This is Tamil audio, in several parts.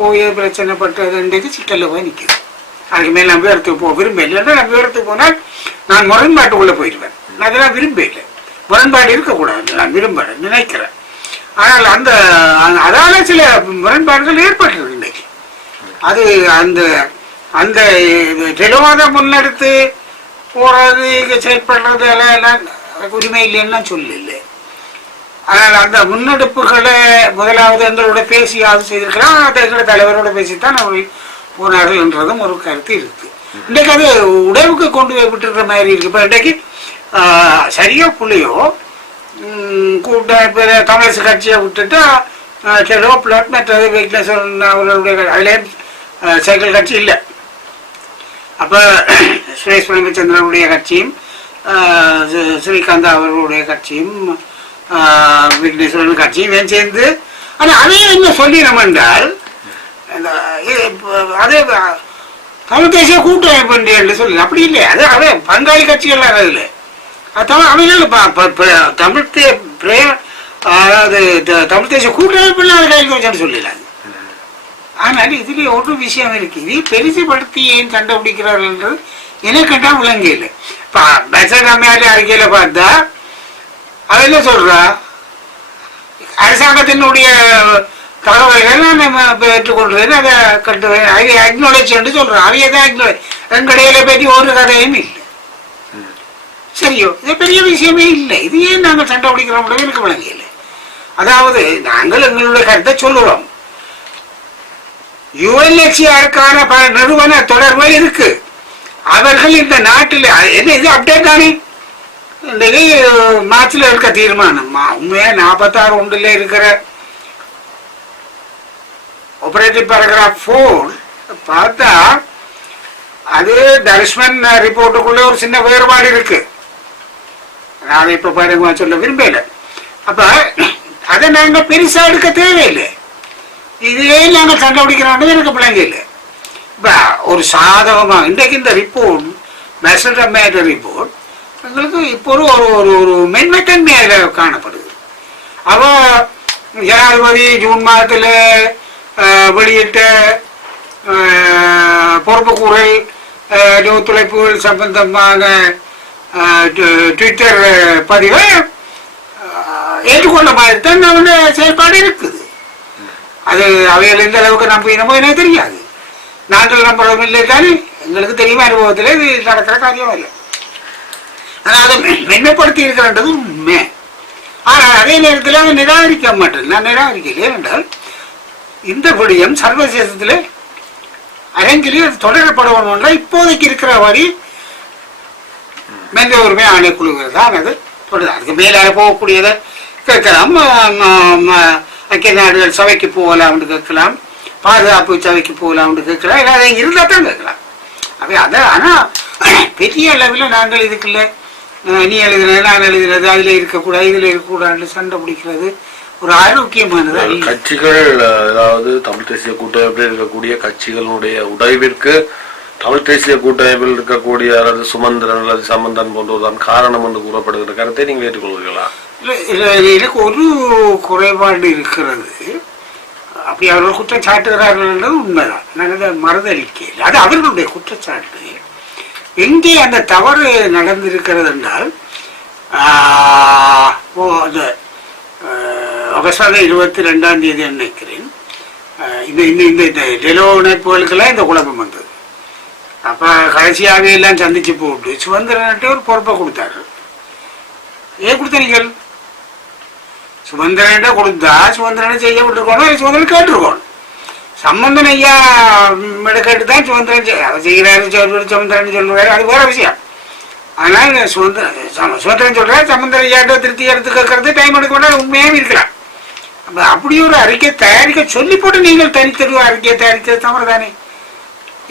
போய் பிரச்சனை பட்டதுன்றது சிக்கல்ல போய் நிற்குது அதுக்கு மேல் நான் விவரத்துக்கு போக விரும்ப இல்லைன்னா நான் விவரத்துக்கு போனால் நான் முரண்பாட்டுக்குள்ளே போயிடுவேன் நான் அதெல்லாம் விரும்ப இல்லை முரண்பாடு இருக்கக்கூடாது. நான் விரும்புகிறேன் நினைக்கிறேன். ஆனால் அந்த அதால சில முரண்பாடுகள் ஏற்பட்டு இன்றைக்கு. அது அந்த அந்த தெளிவாக முன்னெடுத்து போறது இங்க செயல்படுறது எல்லாம் எல்லாம் உரிமை இல்லைன்னு சொல்லல. ஆனால் அந்த முன்னெடுப்புகளை முதலாவது எங்களோட பேசியாவது செய்திருக்கலாம். அது எங்களோட தலைவரோட பேசித்தான் அவர்கள் போனார்கள் என்றதும் ஒரு கருத்து இருக்கு. இன்றைக்கு அது உடவுக்கு கொண்டு போய் விட்டுருக்கிற மாதிரி இருக்கு. இப்போ இன்றைக்கு சரியோ புள்ளையோ கூட்ட இப்போ தமிழரசு கட்சியை விட்டுட்டு செலோ பிளாட் மற்றது வெயிட்லஸ் அவர்களுடைய அதிலே சைக்கிள் கட்சி இல்லை. அப்போ சுரேஷ் பிரேமச்சந்திரனுடைய கட்சியும் ஸ்ரீகாந்தா ஸ்ரீகாந்த் அவர்களுடைய கட்சியும் விக்னேஸ்வரன் கட்சியும் சேர்ந்து. ஆனால் அதே என்ன சொல்லினோம் என்றால் அதே தமிழ் தேசிய கூட்டமைப்பு என்று சொல்லி அப்படி இல்லை. அது அதே பங்காளி கட்சிகள் அதில். தமிழ் அவைகள் தமிழ் தே பிரே அதாவது த- தமிழ் தேசிய கூட்டமைப்பு அது கையில் வச்சுன்னு சொல்லிடலாங்க ஆனால் இதுலேயே ஒரு விஷயம் இருக்கு இது பெருசுபடுத்தி ஏன் கண்டுபிடிக்கிறார்கள் என்று எனக்கு கண்டா விளங்க இப்போ பட்ஜெட் அம்மையாலே அறிக்கையில் பார்த்தா அவ என்ன சொல்ற? அரசாங்கத்தினுடைய தகவல்கள் நான் நம்ம பெற்றுக்கொள்றேன் அதை கண்டு அதை அக்னாலேஜ் என்று சொல்றேன் அவையே தான் அக்னாலேஜ் எங்கடையில பற்றி ஒரு கதையும் இல்லை. சரியோ? இது பெரிய விஷயமே இல்லை. இது ஏன் நாங்கள் சண்டை பிடிக்கிறோம் எனக்கு விளங்கல அதாவது நாங்கள் எங்களுடைய கருத்தை சொல்லுறோம். யுஎன்எச்சிஆருக்கான பல நிறுவன தொடர்பு இருக்கு. அவர்கள் இந்த நாட்டில் என்ன இது அப்டேட் தானே? இன்னைக்கு மார்ச்ல இருக்க தீர்மானம் மா- உண்மையா நாற்பத்தாறு ஒன்றுல இருக்கிற ஆபரேட்டிவ் பேராகிராஃப் ஃபோர் பார்த்தா அது தரிஷ்மன் ரிப்போர்ட்டுக்குள்ள ஒரு சின்ன வேறுபாடு இருக்கு நான் இப்ப பாருங்க சொல்ல விரும்பல அப்ப அதை நாங்கள் பெருசா எடுக்க தேவையில்லை இதே நாங்கள் கண்டுபிடிக்கிறோம்னு எனக்கு பிள்ளைங்க இல்லை இப்ப ஒரு சாதகமாக இன்றைக்கு இந்த ரிப்போர்ட் மெசல் மேட்டர் ரிப்போர்ட் எங்களுக்கு இப்போ ஒரு ஒரு ஒரு ஒரு மென்மைத்தன்மை அதில் காணப்படுது. அவ ஜனாதிபதி ஜூன் மாதத்தில் வெளியிட்ட பொறுப்புக்கூறல் ஒத்துழைப்புகள் சம்பந்தமான ட்விட்டர் பதிவை ஏற்றுக்கொண்ட மாதிரி தான் அவன செயல்பாடு இருக்குது. அது அவைகள் எந்த அளவுக்கு நம்பினமோ எனக்கு தெரியாது. நாங்கள் நம்புறதும் இல்லை தானே. எங்களுக்கு தெரியும் அனுபவத்தில் இது நடக்கிற காரியம் இல்லை ஆனால் அதை மென்மைப்படுத்தி இருக்கிறன்றது உண்மை. ஆனால் அதே நேரத்தில் அதை நிராகரிக்க மாட்டேன். நான் நிராகரிக்கலையே என்றால் இந்த விடயம் சர்வதேசத்தில் அரங்கிலே அது தொடரப்படணும்னா இப்போதைக்கு இருக்கிற மாதிரி மனித உரிமை ஆணைக்குழுவில் தான் அது தொடருது அதுக்கு மேலே போகக்கூடியதை கேட்கலாம். ஐக்கிய நாடுகள் சபைக்கு போகலாம்னு கேட்கலாம். பாதுகாப்பு சபைக்கு போகலாம்னு கேட்கலாம். இல்லை அதை இருந்தால் தான் கேட்கலாம். அப்படி அதை ஆனால் பெரிய அளவில் நாங்கள் இதுக்குள்ள நீ எழுதுனது நான் எழுதுனது அதில் இருக்கக்கூடாது இதில் இருக்கக்கூடாதுன்னு சண்டை பிடிக்கிறது ஒரு ஆரோக்கியமானது. கட்சிகள் அதாவது தமிழ் தேசிய கூட்டமைப்பில் இருக்கக்கூடிய கட்சிகளுடைய உடைவிற்கு தமிழ் தேசிய கூட்டமைப்பில் இருக்கக்கூடிய அல்லது சுமந்திரன் அல்லது சம்பந்தன் போன்றதுதான் காரணம் என்று கூறப்படுகிற கருத்தை நீங்கள் இல்லை, எனக்கு ஒரு குறைபாடு இருக்கிறது. அப்படி அவர்கள் குற்றம் சாட்டுகிறார்கள் என்றது உண்மைதான். நான் அதை மறுதளிக்கல அது அவர்களுடைய குற்றச்சாட்டு. எங்கே அந்த தவறு நடந்திருக்கிறது என்றால் ஓ அந்த ஆஹ், ஆகஸ்ட் இருபத்தி ரெண்டாம் தேதி நினைக்கிறேன். இந்த இந்த இந்த இந்த டெலோ இணைப்புகளுக்கெல்லாம் இந்த குழப்பம் வந்தது. அப்போ கடைசியாகவே எல்லாம் சந்திச்சு போட்டு சுதந்திரன்ட்டு ஒரு பொறுப்பை கொடுத்தார்கள். ஏன் கொடுத்தீங்கள் நீங்கள் கொடுத்தா சுதந்திரனை செய்ய விட்டுருக்கோம்? சுதந்திரன் கேட்டிருக்கோம். சம்பந்தன் ஐயா மெடுக்கட்டு கேட்டு தான் சுமந்திரன் அவர் செய்கிறாரு சொல்வாரு சொல்லுவாரு. அது வேற விஷயம். ஆனால் சுதந்திரம் சுதந்திரம் சொல்கிறார் சொல்றாரு சம்பந்தன் ஐயாட்ட திருப்தி எடுத்து கேட்கறது டைம் எடுக்க வேண்டாம் உண்மையாகவும் இருக்கலாம். அப்போ அப்படி ஒரு அறிக்கை தயாரிக்க சொல்லி போட்டு நீங்கள் தனித்தெருவு அறிக்கையை தயாரிக்கிறது தவறு தானே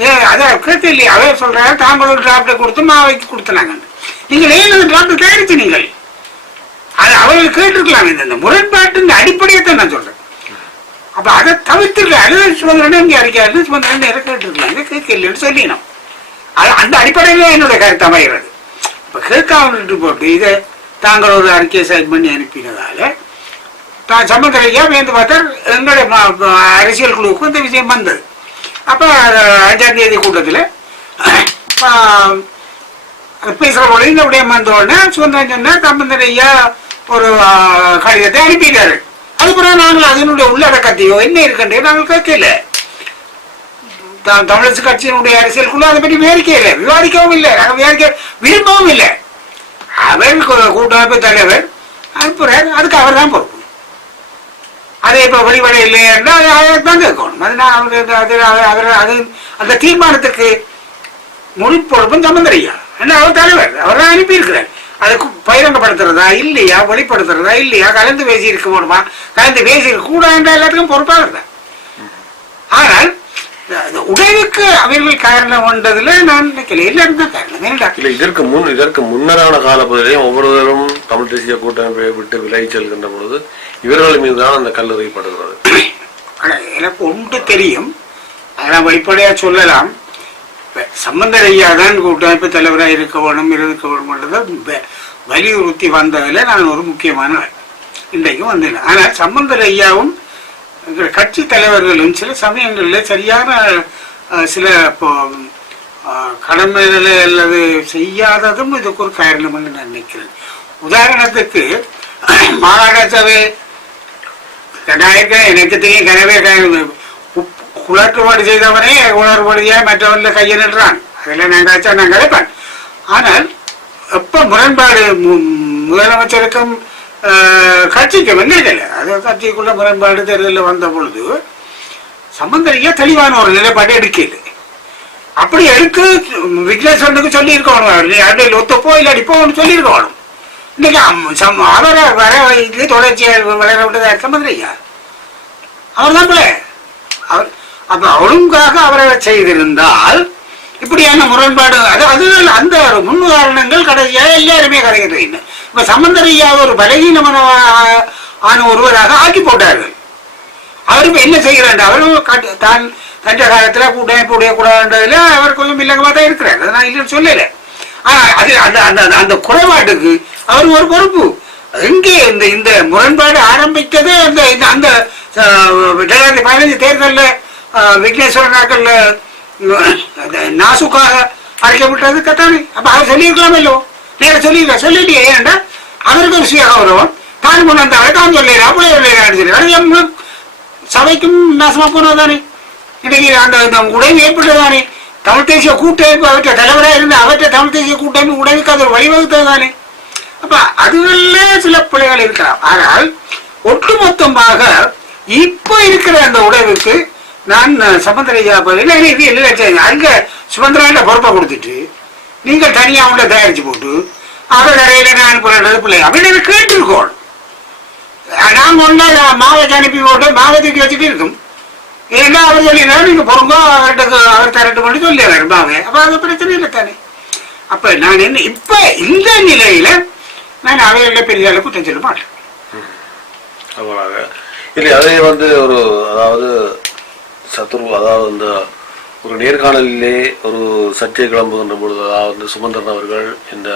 ஏ அதை கேட்டு இல்லையா. அவர் சொல்கிறாரு தாங்கள் ஒரு டிராப்டை கொடுத்து மாவைக்கு கொடுத்தனாங்க. நீங்கள் ஏன் அந்த டிராப்டை தயாரிச்சு நீங்கள்? அது அவர்கள் கேட்டிருக்கலாம். இந்த இந்த அடிப்படையை தான் நான் சொல்கிறேன் அப்ப அதை தவிர்த்துருக்க அது சுதந்திரன் இங்கே அறிக்காது சுதந்திரன் நேரம் கேட்டிருக்கலாம் இதை கேட்கலன்னு சொல்லினோம் அது அந்த அடிப்படையில் என்னுடைய கருத்து அமைகிறது. இப்ப கேட்காமட்டு போட்டு இதை தாங்கள் ஒரு அறிக்கையை சைன் பண்ணி அனுப்பினதால தான் சம்பந்தரையா வேந்து பார்த்தார்? எங்களுடைய அரசியல் குழுவுக்கு இந்த விஷயம் வந்தது. அப்போ அஞ்சாம் தேதி கூட்டத்தில் பேசுகிற பொழுது இந்த விடயம் வந்த உடனே சுதந்திரம் சொன்னால் சம்பந்தரையா ஒரு கடிதத்தை அனுப்பிட்டாரு. அதுக்கப்புறம் நாங்கள் அதனுடைய உள்ளடக்கத்தையோ என்ன இருக்குன்றே நாங்கள் கேட்கல. தமிழரசு கட்சியினுடைய அரசியலுக்குள்ள அதை பற்றி விவரிக்கல விவாதிக்கவும் இல்லை நாங்கள் விவாதிக்க விரும்பவும் இல்லை. அவர் கூட்டமைப்பு தலைவர் அனுப்புறார் அதுக்கு அவர் தான் பொறுப்பு. அதை இப்போ வெளிப்பட இல்லைன்னா அவருக்கு தான் கேட்கணும். அது நான் அவருக்கு அது அவர் அது அந்த தீர்மானத்துக்கு முழு பொறுப்பும் சம்பந்தரையா? ஏன்னா அவர் தலைவர் அவர் தான் அனுப்பியிருக்கிறார். அதுக்கு பகிரங்கப்படுத்துறதா? இல்லையா? வெளிப்படுத்துறதா? இல்லையா? கலந்து பேசி இருக்க முடியுமா கலந்து பேசி கூடாதுன்ற எல்லாத்துக்கும் பொறுப்பாக இருந்தார் ஆனால் அந்த உடைவுக்கு அவர்கள் காரணம் கொண்டதுல நான் நினைக்கல. எல்லாரும் தான் காரணம். ஏன்டா இல்ல இதற்கு முன் இதற்கு முன்னரான காலப்பகுதியிலையும் ஒவ்வொருவரும் தமிழ் தேசிய கூட்டமைப்பை விட்டு விலகி செல்கின்ற பொழுது இவர்கள் மீதுதான் அந்த கல் எறியப்படுகிறது. ஆனா, எனக்கு ஒன்று தெரியும். அதெல்லாம் வெளிப்படையா சொல்லலாம். சம்பந்தர் ஐயா தான் கூட்டமைப்பு தலைவராக இருக்க வேணும் இருக்க வேணும்ன்றதை வலியுறுத்தி வந்ததில் நான் ஒரு முக்கியமான இன்றைக்கும் வந்தேன் ஆனால் சம்பந்தர் ஐயாவும் கட்சி தலைவர்களும் சில சமயங்களில் சரியான சில இப்போ கடமைகளை அல்லது செய்யாததும் இதுக்கு ஒரு காரணம் என்று நான் நினைக்கிறேன். உதாரணத்துக்கு மாகாண சபை கட்டாயக்க எனக்கு தெரியும் கனவே. குளற்றுபாடு செய்தவனே உணர்வழியாக மற்றவர்கள் கையை நின்றான். அதெல்லாம் நான் காய்ச்சா நான் கிடைப்பேன் ஆனால் எப்போ முரண்பாடு மு- முதலமைச்சருக்கும் கட்சிக்கும் இல்லை அது கட்சிக்குள்ள முரண்பாடு தேர்தலில் வந்த பொழுது சம்பந்தரியா தெளிவான ஒரு நிலைப்பாடு எடுக்கல. அப்படி எடுத்து விக்னேஸ்வரனுக்கு சொல்லியிருக்கணும். நீ அப்படியே ஒத்தப்போ இல்லாடி போன்னு சொல்லியிருக்கணும். இன்னைக்கு சம்- அவரை வர வைத்து தொடர்ச்சியாக வளர விட்டதா சம்பந்தரியா? அவர் தான் பிள்ளை அவர் அப்ப ஒழுங்காக அவரை செய்திருந்தால் இப்படியான முரண்பாடு அது அது அந்த முன்னுதாரணங்கள் கடைசியாக எல்லாருமே கிடைக்கிறது இப்ப சம்பந்தரையா ஒரு பலகீனமான ஆன ஒருவராக ஆக்கி போட்டார்கள். அவர் இப்ப என்ன செய்கிறார்? அவரும் காட்டு- தான் தஞ்ச காலத்துல கூட்டமைப்பு உடையக்கூடாதுன்றதுல அவர் கொஞ்சம் இல்லங்கமா தான் இருக்கிறார். அதை நான் இல்லைன்னு சொல்லல. ஆனா அது அந்த அந்த அந்த- அந்த குறைபாட்டுக்கு அவர் ஒரு பொறுப்பு. எங்கே இந்த இந்த முரண்பாடு ஆரம்பித்ததே? அந்த இந்த அந்த ரெண்டாயிரத்தி பதினஞ்சு தேர்தலில் விக்னேஸ்வரனாக்கள் நாசுக்காக அழைக்கப்பட்டது கத்தானே. அப்ப அவர் சொல்லியிருக்கலாமே இல்லோ நேரம் சொல்லியிருக்க? சொல்லிட்டியே ஏன்டா? அவருக்கு ஒரு சுய கௌரவம் தான் கொண்டு வந்தாங்க தான் சொல்லிடுறா. அப்படியே சொல்லிடுறான்னு சொல்லி அது எம்ம சபைக்கும் நாசமா இன்னைக்கு அந்த அந்த உடைவு ஏற்பட்டதானே தமிழ் தேசிய கூட்டமைப்பு அவற்றை தலைவராக இருந்து அவற்றை தமிழ் தேசிய கூட்டமைப்பு உடைவுக்கு அது ஒரு வழிவகுத்ததுதானே. அப்ப அதுகளில் சில பிள்ளைகள் இருக்கலாம். ஆனால் ஒட்டுமொத்தமாக இப்போ இருக்கிற அந்த உடைவுக்கு நான் சம்பந்தரையா இது இல்லை அங்கே சுமந்திராண்ட பொறுப்பை கொடுத்துட்டு நீங்கள் தனியாக உள்ள தயாரித்து போட்டு அவர் கடையில நான் போறது பிள்ளை அப்படின்னு கேட்டிருக்கோம். நாங்கள் ஒன்றா மாவை அனுப்பி போட்டு மாவை தூக்கி வச்சுட்டு இருக்கும். ஏன்னா அவர் சொல்லிடுறாரு நீங்கள் பொறுங்க அவர்கிட்ட அவர் தரட்டு பண்ணி சொல்லிடுறாரு மாவை. அப்போ அது பிரச்சனை இல்லை தானே. அப்போ நான் என்ன இப்போ இந்த நிலையில் நான் அவையோட பெரிய அளவு குற்றம் சொல்ல மாட்டேன். இல்லை அதே வந்து ஒரு அதாவது சத்ரு அதாவது இந்த ஒரு நேர்காணலிலே ஒரு சர்ச்சை கிளம்புகின்ற பொழுது அதாவது சுமந்திரன் அவர்கள் இந்த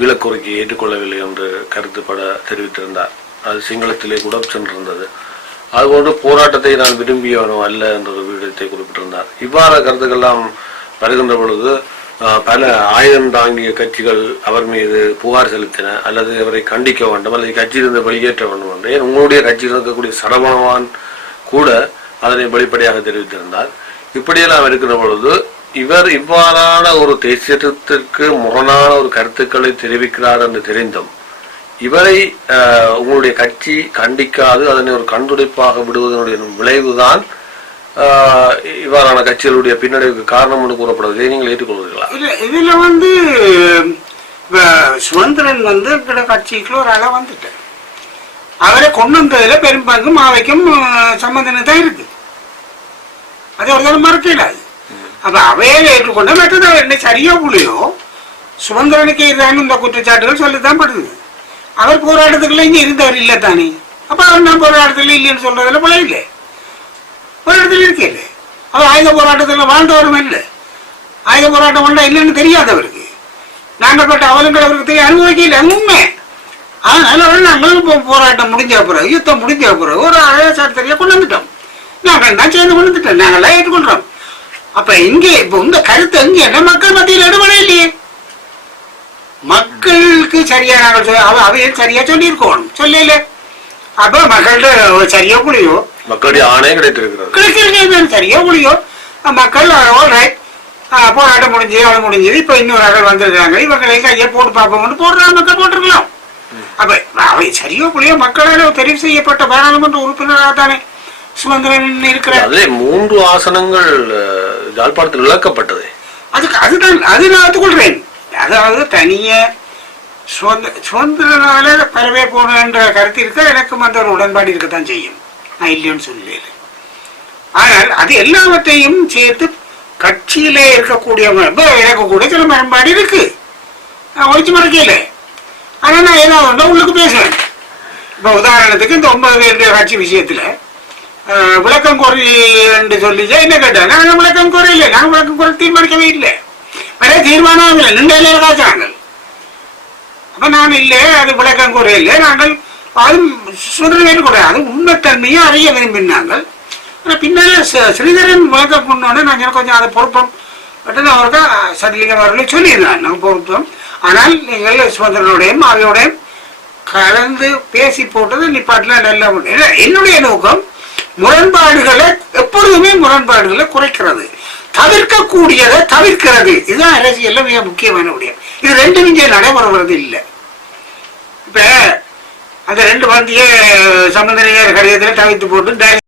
ஈழக்கோரிக்கையை ஏற்றுக்கொள்ளவில்லை என்று கருத்துப்பட தெரிவித்திருந்தார். அது சிங்களத்திலே கூட சென்றிருந்தது. அதுபோன்று போராட்டத்தை நான் விரும்பியவனோ அல்ல என்ற ஒரு விடயத்தை குறிப்பிட்டிருந்தார். இவ்வாறு கருத்துக்கெல்லாம் வருகின்ற பொழுது பல ஆயுதம் தாங்கிய கட்சிகள் அவர் மீது புகார் செலுத்தின அல்லது அவரை கண்டிக்க வேண்டும் அல்லது கட்சியிலிருந்து வெளியேற்ற வேண்டும் என்று. ஏன் உங்களுடைய கட்சியில் இருக்கக்கூடிய சரவணவான் கூட அதனை வெளிப்படையாக தெரிவித்திருந்தார். இப்படியெல்லாம் இருக்கிற பொழுது இவர் இவ்வாறான ஒரு தேசியத்திற்கு முரணான ஒரு கருத்துக்களை தெரிவிக்கிறார் என்று தெரிந்தும் இவரை ஆஹ், உங்களுடைய கட்சி கண்டிக்காது அதனை ஒரு கண்துடைப்பாக விடுவதனுடைய விளைவுதான் ஆஹ், இவ்வாறான கட்சிகளுடைய பின்னடைவுக்கு காரணம் என்று கூறப்படுவதை நீங்கள் ஏற்றுக்கொள்வீர்களா இல்லை இதுல வந்து இப்ப சுதந்திரன் வந்து பிற கட்சிக்குள்ள ஒரு ஆளா வந்துட்டார். அவரை கொண்டு வந்ததுல பெரும்பங்கும் மாவைக்கும் சம்பந்தம் தான் இருக்கு. அது ஒரு தடவை மறக்கலாது அப்ப அவையில ஏற்றுக்கொண்ட மற்றது அவர் என்ன சரியோ புள்ளியோ? சுதந்திரனுக்கு எதிரான இந்த குற்றச்சாட்டுகள் சொல்லத்தான் படுது. அவர் போராட்டத்துக்குள்ள இங்க இருந்தவர் இல்லை தானே அப்ப அவர் நான் போராட்டத்தில் இல்லைன்னு சொல்றதுல போல இல்லை. போராட்டத்தில் இருக்கல அவர் ஆயுத போராட்டத்தில் வாழ்ந்தவரும் இல்லை. ஆயுத போராட்டம் ஒன்றா இல்லைன்னு தெரியாது அவருக்கு. நாங்கள் பட்ட அவலங்கள் அவருக்கு தெரிய அனுபவிக்கல அது உண்மை. அதனால நாங்கள் போராட்டம் முடிஞ்ச பிறகு யுத்தம் முடிஞ்ச பிறகு ஒரு அழக கொண்டு வந்துட்டோம். நாங்கள் தான் சேர்ந்து கொண்டு வந்துட்டோம் நாங்களாம் ஏற்றுக்கொள்றோம் அப்ப இங்கே இப்போ இந்த கருத்து எங்க? என்ன மக்கள் மத்தியில் எடுபட இல்லையே? மக்களுக்கு சரியா நாங்கள் சொ- அவ அவையும் சரியா சொல்லியிருக்கணும் சொல்லல. அப்ப மக்கள்கிட்ட சரியா புளியோ மக்களுடைய ஆணை கிடைத்திருக்கிறது. கிடைக்கிறது சரியா புளியோ மக்கள் ரைட் போராட்டம் முடிஞ்சு அவள் முடிஞ்சது. இப்ப இன்னொரு ஆள் வந்திருக்காங்க இவங்களை கையை போட்டு பார்ப்போம்னு போடுறாங்க மக்கள் போட்டிருக்கலாம். அப்ப அவை சரியோ புளியோ மக்களால் தெரிவு செய்யப்பட்ட பாராளுமன்ற உறுப்பினராக தானே சுமந்திரன் இருக்கிறார். அதிலே மூன்று ஆசனங்கள் யாழ்ப்பாணத்தில் இழக்கப்பட்டது அதுக்கு அதுதான் அது நான் ஒத்துக்கொள்றேன் அதாவது தனிய சுதந்திர சுதந்திரனால பரவே போகணுன்ற கருத்து இருக்க எனக்கும் அந்த ஒரு உடன்பாடு இருக்கத்தான் செய்யும். நான் இல்லைன்னு சொல்லல ஆனால் அது எல்லாவற்றையும் சேர்த்து கட்சியிலே இருக்கக்கூடியவங்க கூட சில முரண்பாடு இருக்கு. நான் ஒழிச்சு மறைக்கல. ஆனா நான் ஏதாவது உள்ளுக்கு பேசுவேன். இப்ப உதாரணத்துக்கு இந்த ஒன்பது பேருடைய கட்சி விஷயத்துல விளக்கம் கோரி என்று சொல்லி என்ன கேட்டாங்க நாங்கள் விளக்கம் குறையில நாங்கள் விளக்கம் குறை தீர்மானிக்கவே இல்லை. வேற தீர்மானம் இல்லை. நின்று காய்ச்சாங்க அப்போ நான் இல்லை அது விளக்கம் குறையில்லை. நாங்கள் அது சுதந்திரம் கூட அது உண்மைத்தன்மையை அறிய விரும்பினாங்கள் ஆனால் பின்னால் ஸ்ரீதரன் விளக்கம் கொண்டோன்னே நாங்கள் கொஞ்சம் அதை பொறுப்பம் பட் அவருக்கு சட்டிலிங்கம் அவர்களே சொல்லியிருந்தேன் நாங்கள் பொறுப்போம் ஆனால் நீங்கள் சுதந்திரனுடையும் அவையோடையும் கலந்து பேசி போட்டது நிப்பாட்டில் நல்ல என்னுடைய நோக்கம்? முரண்பாடுகளை எப்பொழுதுமே முரண்பாடுகளை குறைக்கிறது. தவிர்க்கக்கூடியதை தவிர்க்கிறது. இதுதான் அரசியல்ல மிக முக்கியமான விடயம். இது ரெண்டு இங்கே நடைமுறை இல்லை இப்ப அந்த ரெண்டு பந்திய சம்பந்தனையர் கடிதத்தில் தவிர்த்து போட்டு